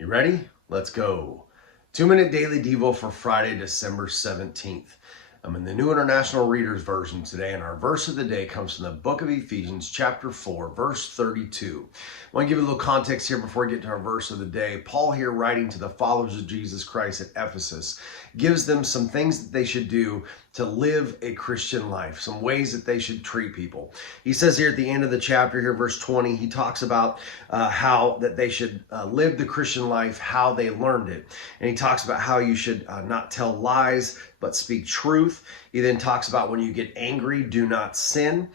You ready? Let's go. 2-minute daily devo for Friday, December 17th. I'm in the New International Reader's Version today, and our verse of the day comes from the book of Ephesians, chapter 4, verse 32. I want to give you a little context here before we get to our verse of the day. Paul here, writing to the followers of Jesus Christ at Ephesus, gives them some things that they should do to live a Christian life, some ways that they should treat people. He says here at the end of the chapter, here, verse 20, he talks about how that they should live the Christian life, how they learned it. And he talks about how you should not tell lies, but speak truth. He then talks about when you get angry, do not sin.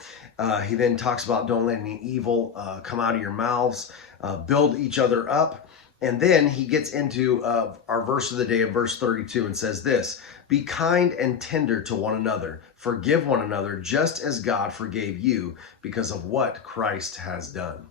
He then talks about don't let any evil come out of your mouths. Build each other up. And then he gets into our verse of the day of verse 32 and says this: be kind and tender to one another. Forgive one another just as God forgave you because of what Christ has done.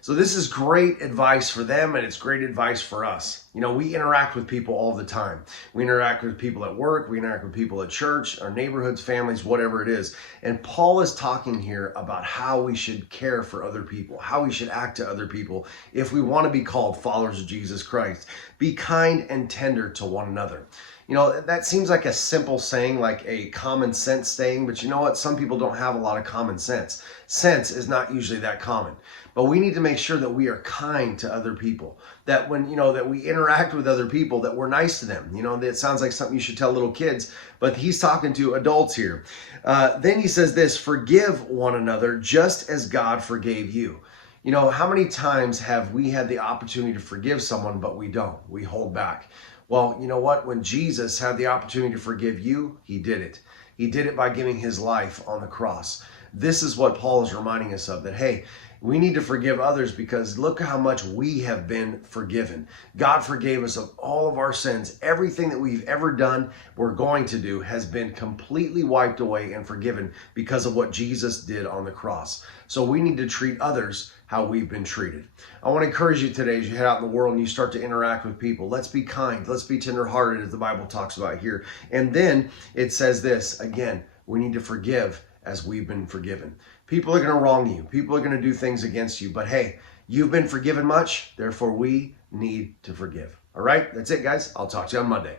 So this is great advice for them, and it's great advice for us. You know, we interact with people all the time. We interact with people at work, we interact with people at church, our neighborhoods, families, whatever it is. And Paul is talking here about how we should care for other people, how we should act to other people if we want to be called followers of Jesus Christ. Be kind and tender to one another. You know, that seems like a simple saying, like a common sense saying, but you know what? Some people don't have a lot of common sense. Sense is not usually that common. But we need to make sure that we are kind to other people, that when, you know, that we interact with other people, that we're nice to them. You know, that sounds like something you should tell little kids, but he's talking to adults here. Then he says this: forgive one another just as God forgave you. You know, how many times have we had the opportunity to forgive someone, but we don't? We hold back. Well, you know what? When Jesus had the opportunity to forgive you, he did it. He did it by giving his life on the cross. This is what Paul is reminding us of, that, hey, we need to forgive others because look how much we have been forgiven. God forgave us of all of our sins. Everything that we've ever done, we're going to do, has been completely wiped away and forgiven because of what Jesus did on the cross. So we need to treat others how we've been treated. I want to encourage you today as you head out in the world and you start to interact with people. Let's be kind. Let's be tenderhearted, as the Bible talks about here. And then it says this, again, we need to forgive as we've been forgiven. People are going to wrong you. People are going to do things against you. But hey, you've been forgiven much, therefore we need to forgive. All right, that's it, guys. I'll talk to you on Monday.